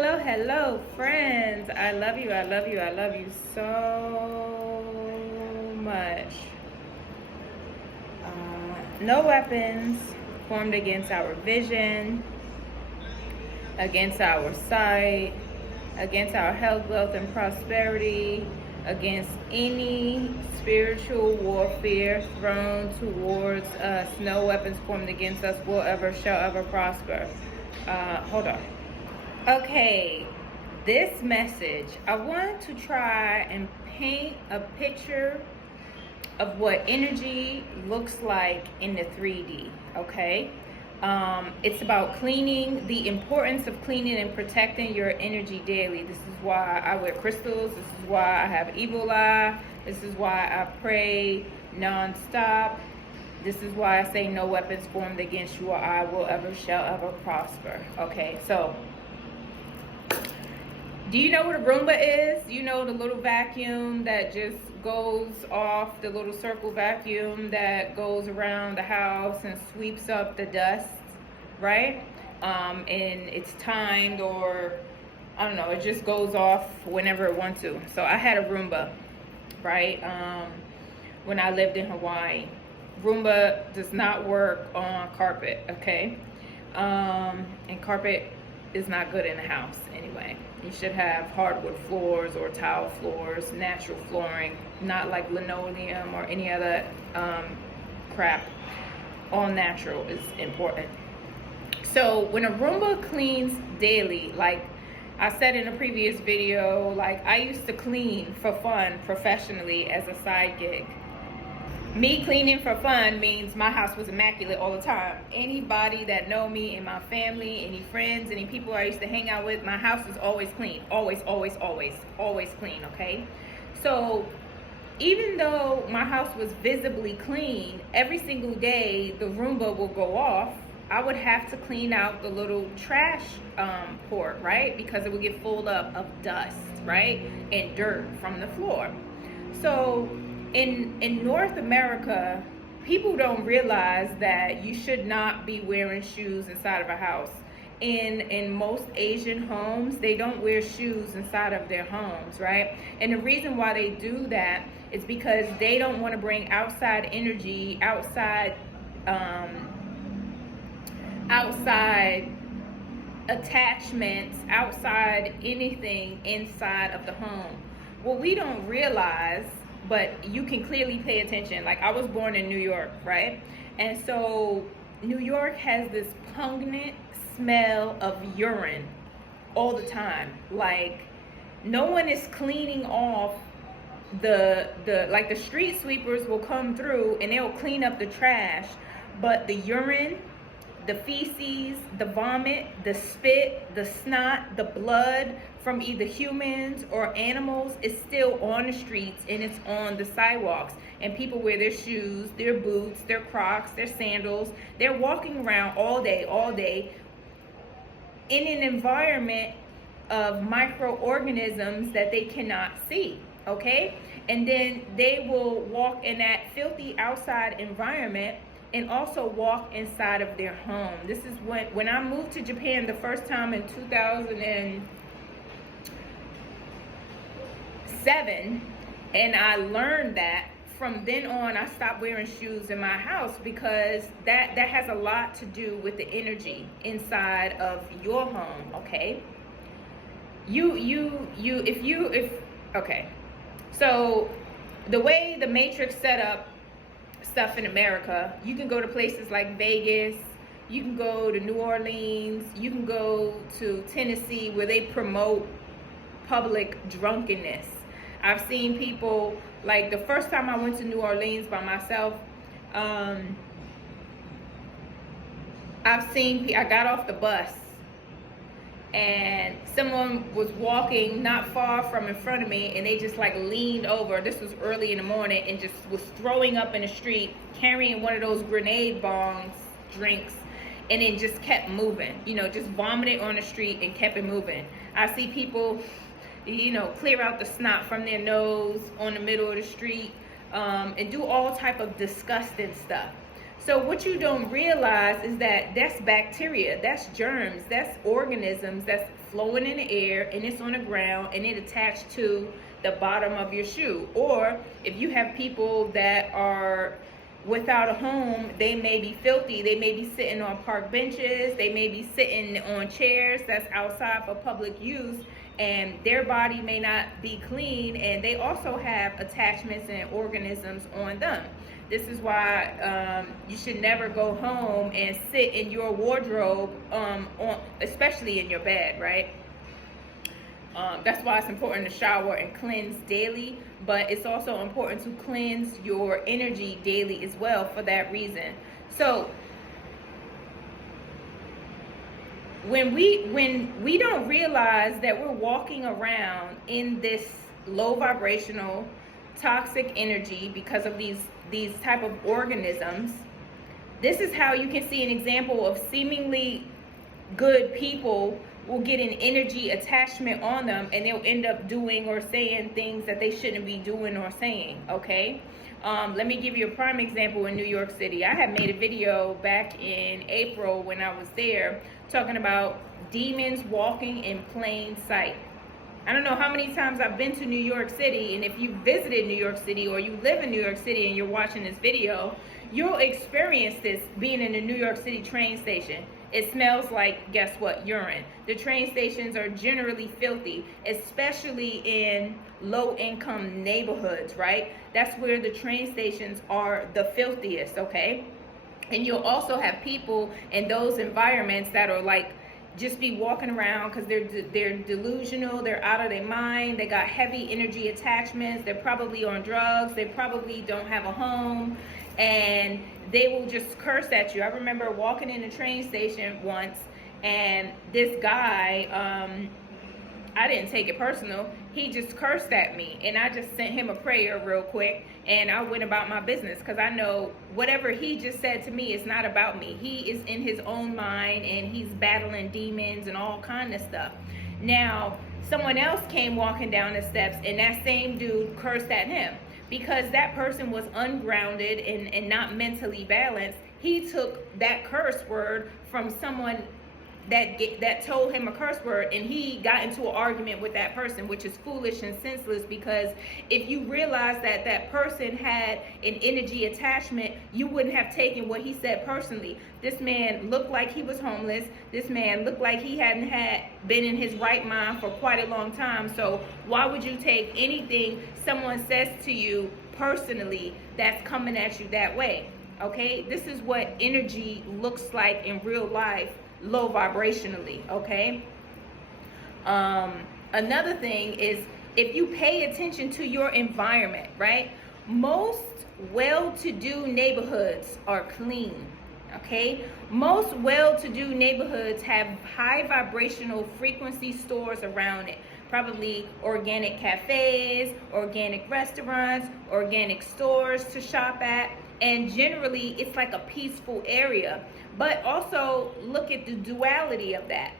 Hello, friends. I love you. I love you. I love you so much. No weapons formed against our vision, against our sight, against our health, wealth, and prosperity, against any spiritual warfare thrown towards us. No weapons formed against us shall ever prosper. Hold on. Okay, this message, I want to try and paint a picture of what energy looks like in the 3D, okay? It's about cleaning, the importance of cleaning and protecting your energy daily. This is why I wear crystals. This is why I have evil eye. This is why I pray non-stop. This is why I say no weapons formed against you or I shall ever prosper. Okay, so do you know what a Roomba is? You know, the little vacuum that just goes off, the little circle vacuum that goes around the house and sweeps up the dust, right? And it's timed, or I don't know, it just goes off whenever it wants to. So I had a Roomba, right? When I lived in Hawaii. Roomba does not work on carpet, okay? And carpet is not good in the house anyway. You should have hardwood floors or tile floors, natural flooring, not like linoleum or any other crap. All natural is important. So when a Roomba cleans daily, like I said in a previous video, like I used to clean for fun professionally as a side gig. Me cleaning for fun means my house was immaculate all the time. Anybody that know me in my family, any friends, any people I used to hang out with, my house is always clean. Always clean, okay? So even though my house was visibly clean, every single day the Roomba will go off. I would have to clean out the little trash port, right? Because it would get full up of dust, right? And dirt from the floor. So in North America, people don't realize that you should not be wearing shoes inside of a house. In most Asian homes, they don't wear shoes inside of their homes, right? And the reason why they do that is because they don't want to bring outside energy, outside attachments, outside anything inside of the home. What we don't realize, but you can clearly pay attention. Like I was born in New York, right? And so New York has this pungent smell of urine all the time. Like no one is cleaning off the street sweepers will come through and they'll clean up the trash, but the urine, the feces, the vomit, the spit, the snot, the blood from either humans or animals is still on the streets and it's on the sidewalks. And people wear their shoes, their boots, their Crocs, their sandals. They're walking around all day in an environment of microorganisms that they cannot see, okay? And then they will walk in that filthy outside environment and also walk inside of their home. This is when I moved to Japan the first time in 2007, and I learned that. From then on, I stopped wearing shoes in my house because that has a lot to do with the energy inside of your home, okay? Okay. So the way the Matrix set up stuff in America, you can go to places like Vegas, you can go to New Orleans, you can go to Tennessee where they promote public drunkenness. I've seen people, like the first time I went to New Orleans by myself, I got off the bus and someone was walking not far from in front of me and they just like leaned over. This was early in the morning, and just was throwing up in the street, carrying one of those grenade bombs drinks, and then just kept moving, you know, just vomited on the street and kept it moving. I see people, you know, clear out the snot from their nose on the middle of the street, and do all type of disgusting stuff. So what you don't realize is that that's bacteria, that's germs, that's organisms that's flowing in the air and it's on the ground and it attached to the bottom of your shoe. Or if you have people that are without a home, they may be filthy. They may be sitting on park benches. They may be sitting on chairs that's outside for public use, and their body may not be clean, and they also have attachments and organisms on them. This is why you should never go home and sit in your wardrobe, especially in your bed, right? That's why it's important to shower and cleanse daily, but it's also important to cleanse your energy daily as well for that reason. So when we don't realize that we're walking around in this low vibrational toxic energy because of these type of organisms, this is how you can see an example of seemingly good people will get an energy attachment on them, and they'll end up doing or saying things that they shouldn't be doing or saying, okay? Let me give you a prime example in New York City. I had made a video back in April when I was there talking about demons walking in plain sight. I don't know how many times I've been to New York City, and if you visited New York City or you live in New York City and you're watching this video, you'll experience this being in the New York City train station. It smells like, guess what, urine. The train stations are generally filthy, especially in low-income neighborhoods, right? That's where the train stations are the filthiest, okay? And you'll also have people in those environments that are like, just be walking around because they're delusional, they're out of their mind, they got heavy energy attachments, they're probably on drugs, they probably don't have a home, and they will just curse at you. I remember walking in a train station once, and this guy, I didn't take it personal, he just cursed at me, and I just sent him a prayer real quick, and I went about my business, because I know whatever he just said to me is not about me. He is in his own mind, and he's battling demons and all kind of stuff. Now, someone else came walking down the steps, and that same dude cursed at him. Because that person was ungrounded and not mentally balanced, he took that curse word from someone that told him a curse word, and he got into an argument with that person, which is foolish and senseless, because if you realize that that person had an energy attachment, you wouldn't have taken what he said personally. This man looked like he was homeless. This man looked like he hadn't been in his right mind for quite a long time. So why would you take anything someone says to you personally that's coming at you that way? Okay, this is what energy looks like in real life, low vibrationally, okay? Another thing is, if you pay attention to your environment, right? Most well-to-do neighborhoods are clean, okay? Most well-to-do neighborhoods have high vibrational frequency stores around it. Probably organic cafes, organic restaurants, organic stores to shop at, and generally it's like a peaceful area. But also look at the duality of that.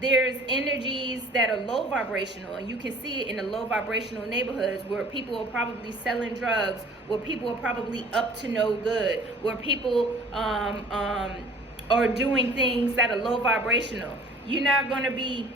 There's energies that are low vibrational, and you can see it in the low vibrational neighborhoods where people are probably selling drugs, where people are probably up to no good, where people are doing things that are low vibrational. You're not going to be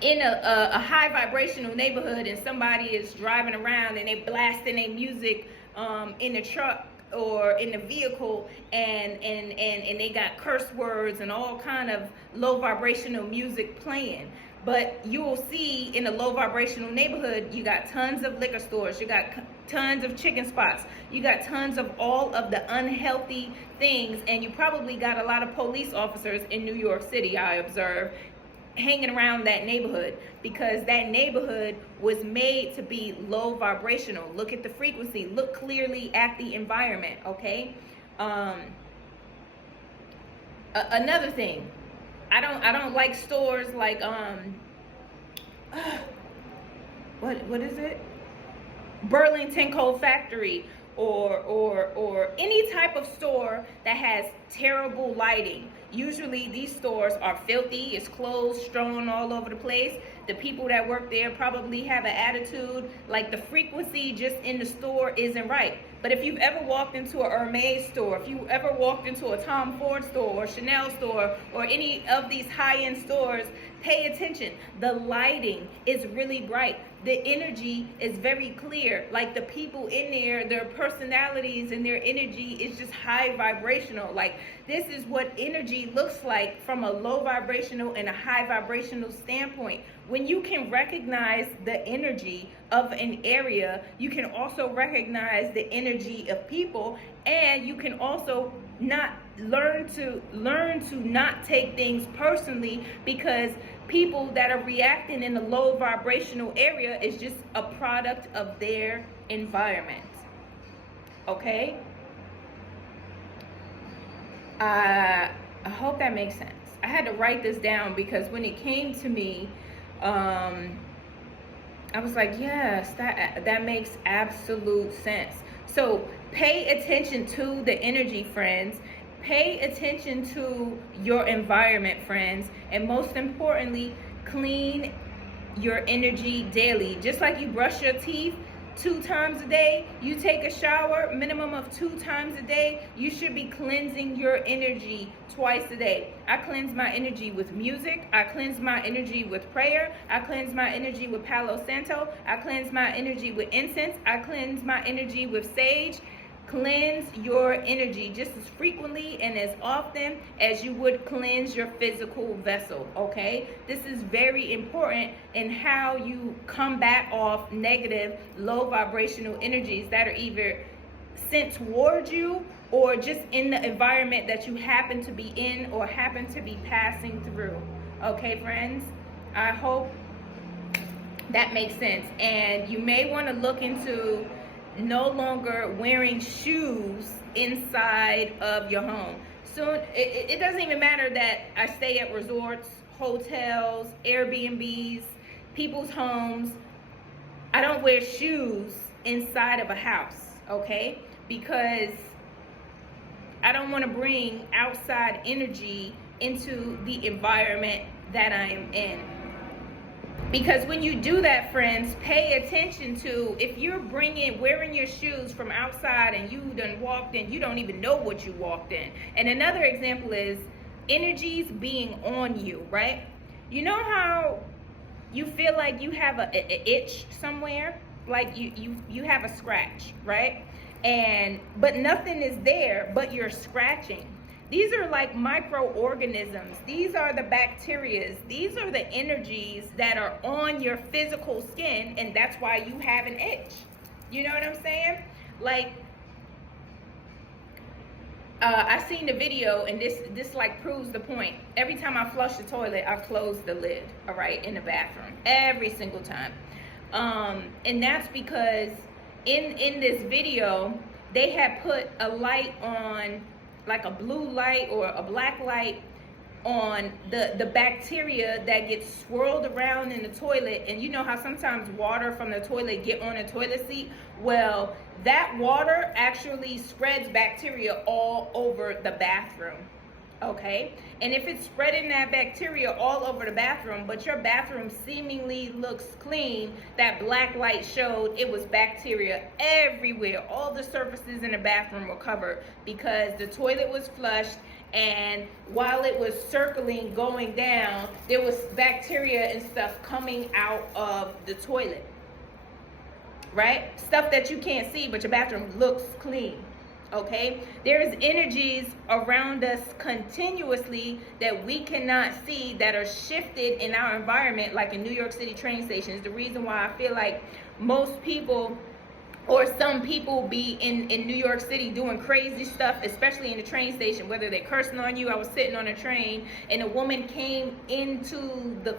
in a high vibrational neighborhood and somebody is driving around and they blasting their music in the truck or in the vehicle, and they got curse words and all kind of low vibrational music playing. But you will see in a low vibrational neighborhood, you got tons of liquor stores, you got tons of chicken spots, you got tons of all of the unhealthy things, and you probably got a lot of police officers in New York City, I observe, hanging around that neighborhood, because that neighborhood was made to be low vibrational. Look at the frequency, look clearly at the environment, okay? Another thing, I don't like stores like what is it? Burlington Coat Factory or any type of store that has terrible lighting. Usually these stores are filthy, it's clothes strewn all over the place. The people that work there probably have an attitude, like the frequency just in the store isn't right. But if you've ever walked into a Hermes store, if you ever walked into a Tom Ford store or Chanel store or any of these high-end stores, pay attention. The lighting is really bright. The energy is very clear. Like the people in there, their personalities and their energy is just high vibrational. Like this is what energy looks like from a low vibrational and a high vibrational standpoint. When you can recognize the energy of an area, you can also recognize the energy of people, and you can also learn to not take things personally, because people that are reacting in the low vibrational area is just a product of their environment. Okay? I hope that makes sense. I had to write this down because when it came to me, I was like, yes, that makes absolute sense. So pay attention to the energy, friends. Pay attention to your environment, friends. And most importantly, clean your energy daily. Just like you brush your teeth 2 times a day, you take a shower minimum of 2 times a day, you should be cleansing your energy twice a day. I cleanse my energy with music. I cleanse my energy with prayer. I cleanse my energy with Palo Santo. I cleanse my energy with incense. I cleanse my energy with sage. Cleanse your energy just as frequently and as often as you would cleanse your physical vessel, okay? This is very important in how you combat off negative, low vibrational energies that are either sent towards you or just in the environment that you happen to be in or happen to be passing through. Okay, friends? I hope that makes sense. And you may want to look into no longer wearing shoes inside of your home. Soon, it doesn't even matter that I stay at resorts, hotels, Airbnbs, people's homes. I don't wear shoes inside of a house, okay? Because I don't want to bring outside energy into the environment that I am in. Because when you do that, friends, pay attention to, if you're wearing your shoes from outside and you done walked in, you don't even know what you walked in. And another example is energies being on you, right? You know how you feel like you have an itch somewhere? Like you have a scratch, right? But nothing is there, but you're scratching. These are like microorganisms. These are the bacteria. These are the energies that are on your physical skin, and that's why you have an itch. You know what I'm saying? Like, I seen the video, and this like proves the point. Every time I flush the toilet, I close the lid, all right, in the bathroom. Every single time. And that's because in this video, they had put a light on, like a blue light or a black light on the bacteria that gets swirled around in the toilet. And you know how sometimes water from the toilet get on the toilet seat? Well, that water actually spreads bacteria all over the bathroom, okay? And if it's spreading that bacteria all over the bathroom, but your bathroom seemingly looks clean, that black light showed it was bacteria everywhere. All the surfaces in the bathroom were covered because the toilet was flushed, and while it was circling, going down, there was bacteria and stuff coming out of the toilet, right? Stuff that you can't see, but your bathroom looks clean. Okay, there's energies around us continuously that we cannot see that are shifted in our environment, like in New York City train stations. The reason why I feel like most people or some people be in New York City doing crazy stuff, especially in the train station, whether they're cursing on you. I was sitting on a train and a woman came into the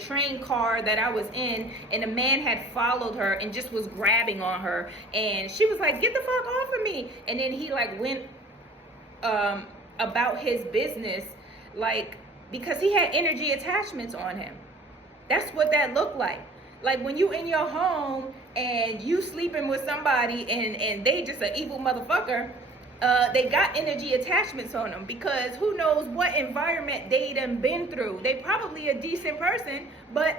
train car that I was in, and a man had followed her and just was grabbing on her, and she was like, "Get the fuck off of me!" And then he like went about his business, like, because he had energy attachments on him. That's what that looked like. Like when you in your home and you sleeping with somebody and they just an evil motherfucker, they got energy attachments on them, because who knows what environment they done been through. They probably a decent person, but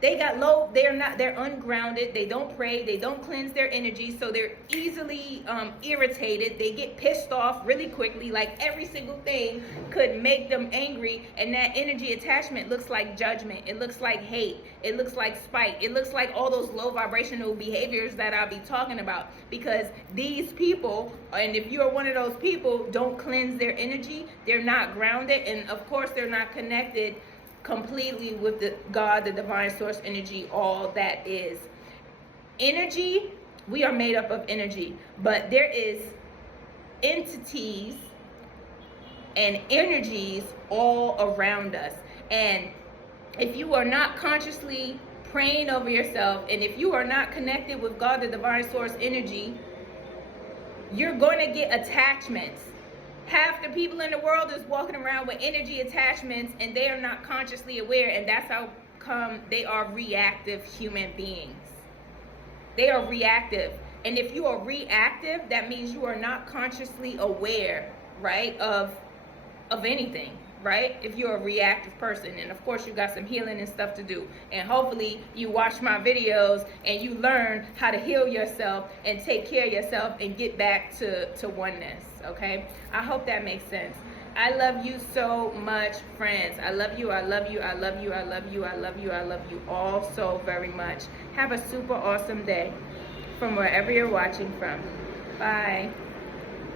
They got low, they're ungrounded, they don't pray, they don't cleanse their energy, so they're easily irritated, they get pissed off really quickly, like every single thing could make them angry, and that energy attachment looks like judgment, it looks like hate, it looks like spite, it looks like all those low vibrational behaviors that I'll be talking about, because these people, and if you're one of those people, don't cleanse their energy, they're not grounded, and of course they're not connected completely with the God, the divine source energy, all that is. Energy, we are made up of energy, but there is entities and energies all around us. And if you are not consciously praying over yourself, and if you are not connected with God, the divine source energy, you're going to get attachments. Half the people in the world is walking around with energy attachments, and they are not consciously aware, and that's how come they are reactive human beings. They are reactive. And if you are reactive, that means you are not consciously aware, right, of anything, right? If you're a reactive person, and of course you got some healing and stuff to do, and hopefully you watch my videos and you learn how to heal yourself and take care of yourself and get back to oneness. Okay, I hope that makes sense. I love you so much, friends. I love you, I love you, I love you, I love you, I love you, I love you all so very much. Have a super awesome day from wherever you're watching from. Bye.